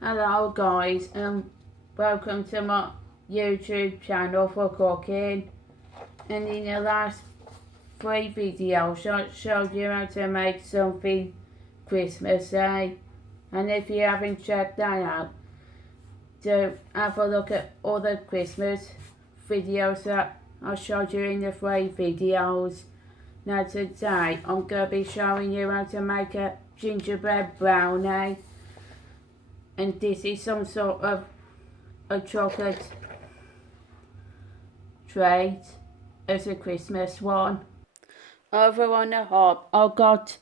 Hello guys, and welcome to my YouTube channel for cooking. And in the last 3 videos I showed you how to make something Christmassy. And if you haven't checked that out, do have a look at all the Christmas videos that I showed you in the 3 videos. Now today I'm going to be showing you how to make a gingerbread brownie. And this is some sort of a chocolate treat as a Christmas one. Over on the hob, I got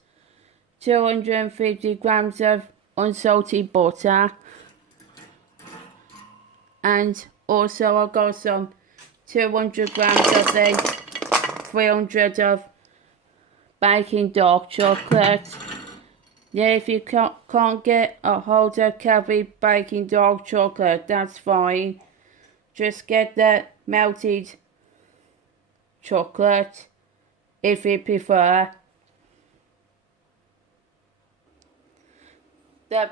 250 grams of unsalted butter, and also I got some 200 grams of the 300 of baking dark chocolate. Yeah, if you can't get a hold of Cadbury baking dark chocolate, that's fine. Just get the melted chocolate if you prefer. The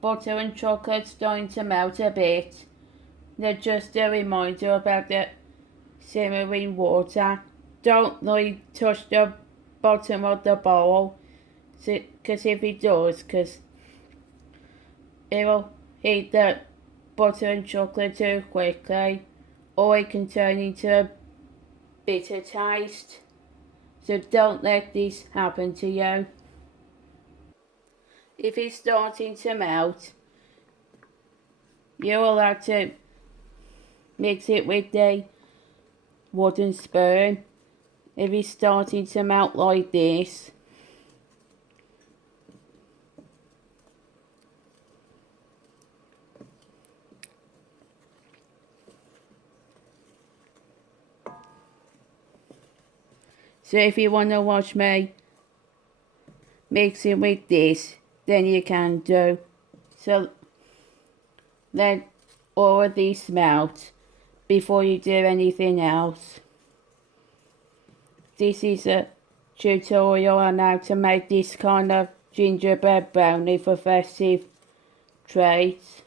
butter and chocolate starting to melt a bit. Now just a reminder about the simmering water. Don't touch the bottom of the bowl, because if it does, it will heat the butter and chocolate too quickly, or it can turn into a bitter taste. So don't let this happen to you. If it's starting to melt, you will have to mix it with the wooden spoon. If it's starting to melt like this, so if you want to watch me mixing with this, then you can do. So let all of these melt before you do anything else. This is a tutorial on how to make this kind of gingerbread brownie for festive treats.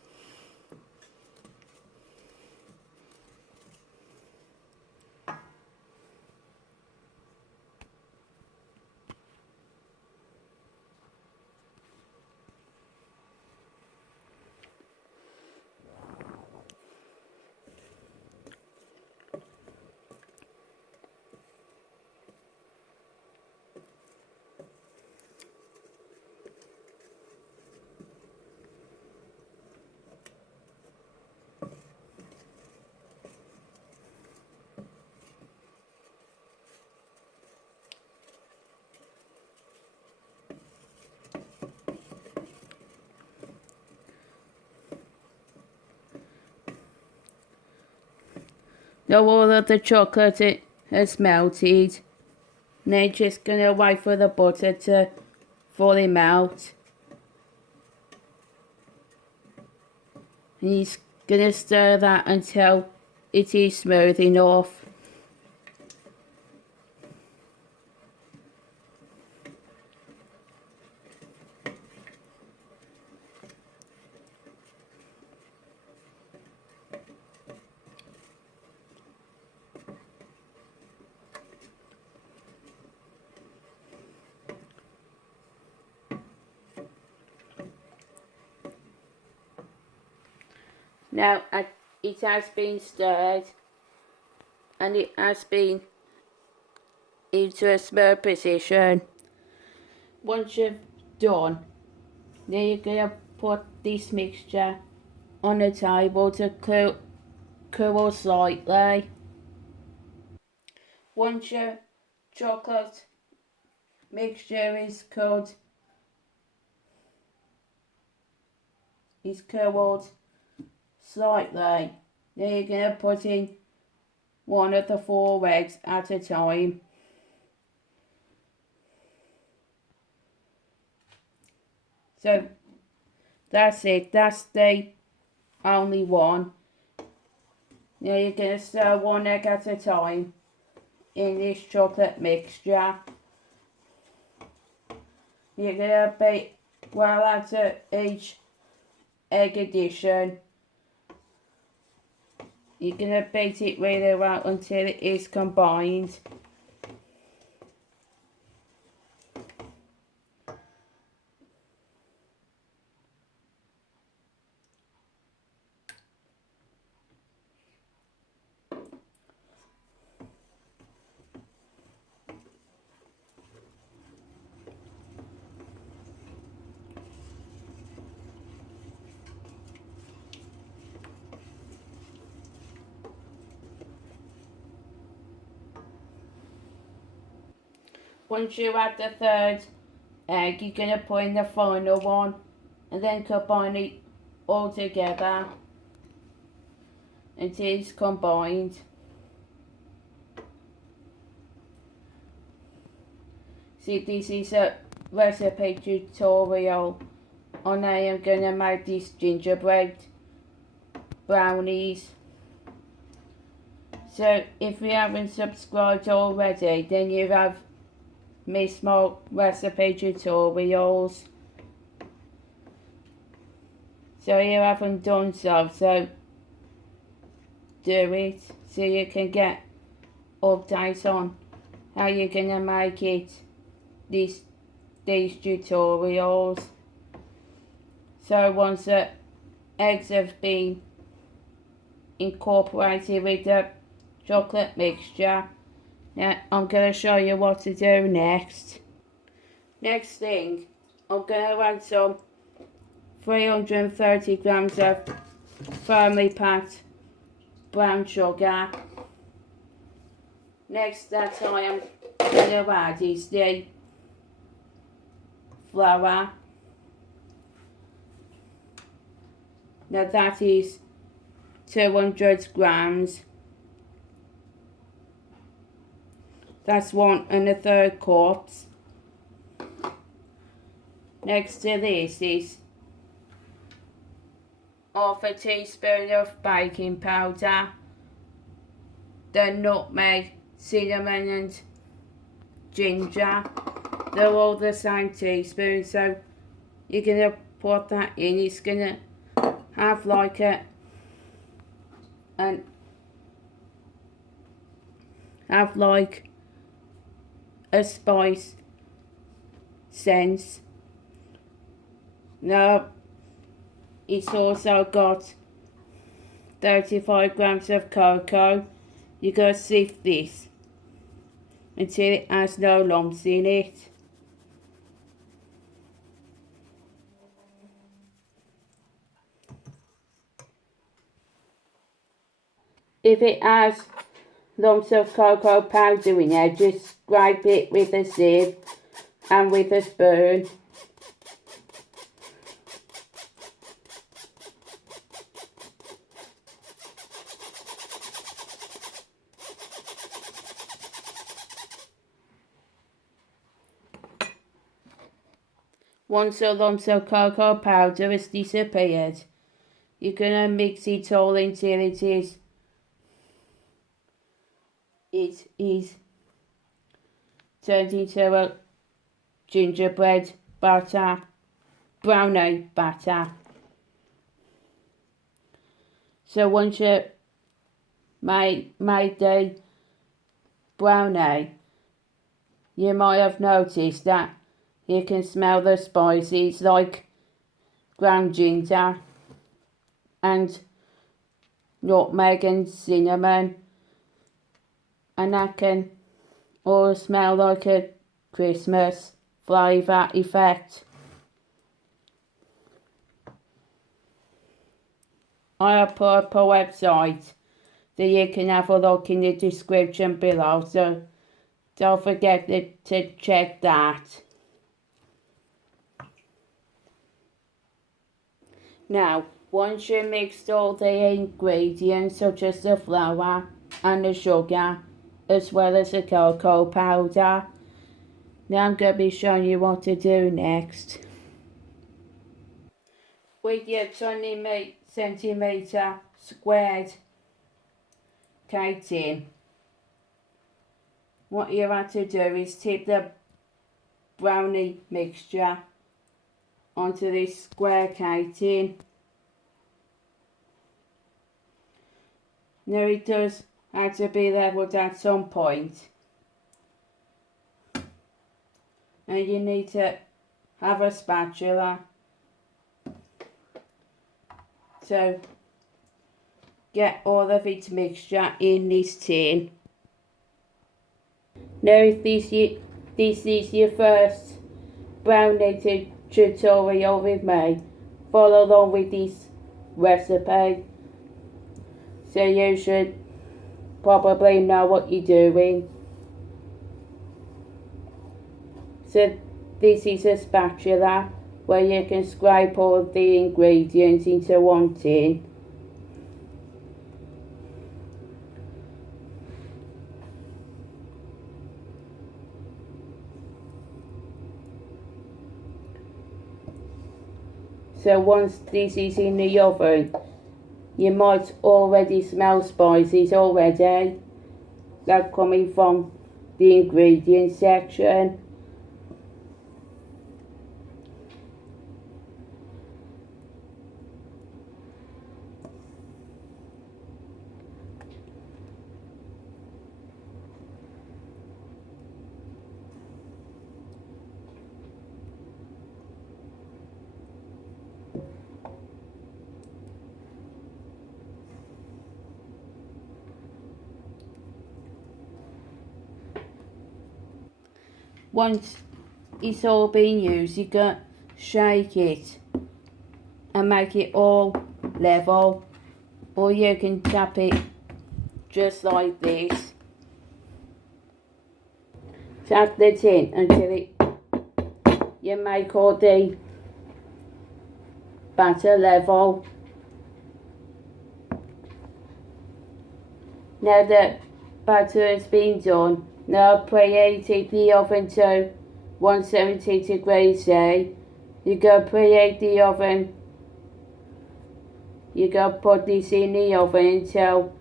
Now all of the chocolate has melted. Now just gonna wait for the butter to fully melt. And you're gonna stir that until it is smooth enough. Now it has been stirred and it has been into a smooth position. Once you've done, then you're gonna put this mixture on the table to cool slightly. Once your chocolate mixture is cooled slightly, then you're gonna put in one of the 4 eggs at a time. So that's it, that's the only one. Now you're gonna stir 1 egg at a time in this chocolate mixture. You're gonna beat well into each egg addition. You're going to beat it really well until it is combined. Once you add the third egg, you're going to put in the final one and then combine it all together until it's combined. See, this is a recipe tutorial on how I'm going to make these gingerbread brownies. So if you haven't subscribed already, then you have missed my recipe tutorials. So you haven't done so, so do it so you can get updates on how you're going to make it, these tutorials. So once the eggs have been incorporated with the chocolate mixture, now I'm going to show you what to do next. Next thing, I'm going to add some 330 grams of firmly packed brown sugar. Next that I am going to add is the flour. Now that is 200 grams. That's 1 1/3 cups. Next to this is half a teaspoon of baking powder, the nutmeg, cinnamon and ginger. They're all the same teaspoon, so you're going to put that in. It's going to have like a spice sense. Now it's also got 35 grams of cocoa. You gotta sift this until it has no lumps in it. If it has lumps of cocoa powder in there, just scrape it with a sieve and with a spoon. Once the lumps of cocoa powder has disappeared, you're going to mix it all until it is turned into a gingerbread brownie batter. So once you made the brownie, you might have noticed that you can smell the spices like ground ginger and nutmeg and cinnamon, and that can all smell like a Christmas flavour effect. I have put up a website that you can have a look in the description below, so don't forget to check that. Now, once you mixed all the ingredients such as the flour and the sugar, as well as the cocoa powder, now I'm going to be showing you what to do next. With your 20cm squared cake tin, what you have to do is tip the brownie mixture onto this square cake tin Now it does have to be levelled at some point. And you need to have a spatula to get all of its mixture in this tin. Now if this is your first brownie tutorial with me, follow along with this recipe. So you should probably know what you're doing. So this is a spatula where you can scrape all the ingredients into one tin. So once this is in the oven, you might already smell spices already. They're coming from the ingredients section. Once it's all been used, you can shake it and make it all level, or you can tap it just like this. Tap the tin until you make all the batter level. Now the batter has been done, now preheat the oven to 170 degrees C. You go preheat the oven. You go put this in the oven until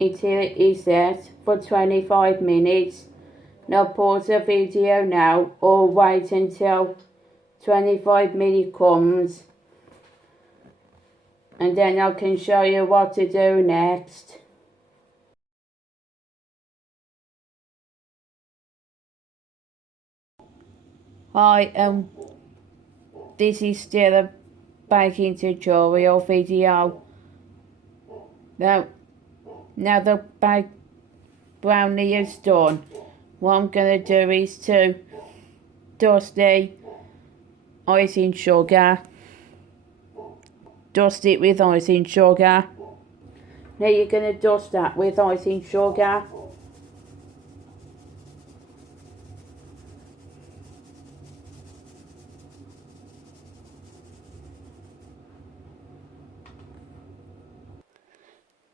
it is set for 25 minutes. Now pause the video now or wait until 25 minutes comes, and then I can show you what to do next. Hi, this is still a baking tutorial video. Now the baked brownie is done. What I'm going to do is to dust the icing sugar. Dust it with icing sugar. Now you're going to dust that with icing sugar.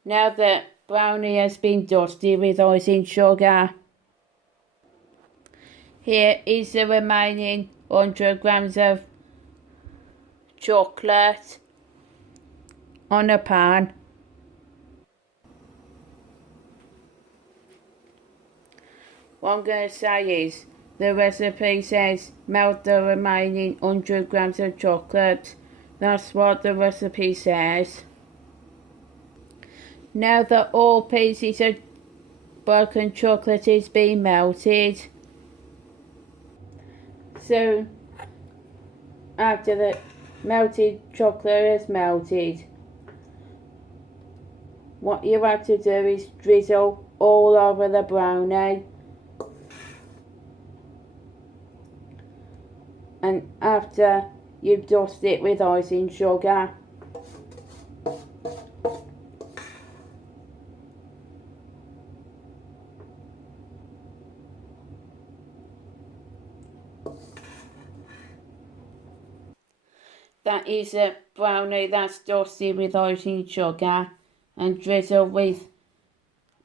Now the brownie has been dusted with icing sugar, here is the remaining 100 grams of chocolate on a pan. What I'm going to say is, the recipe says melt the remaining 100 grams of chocolate. That's what the recipe says. Now that all pieces of broken chocolate is being melted, so after the melted chocolate is melted, what you have to do is drizzle all over the brownie, and after you've dusted it with icing sugar, that is a brownie that's dusted with icing sugar and drizzled with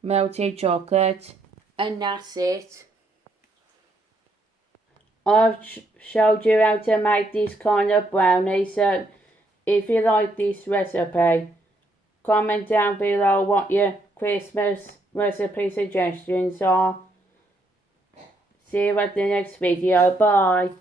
melted chocolate, and that's it. I've showed you how to make this kind of brownie, so if you like this recipe, comment down below what your Christmas recipe suggestions are. See you at the next video. Bye.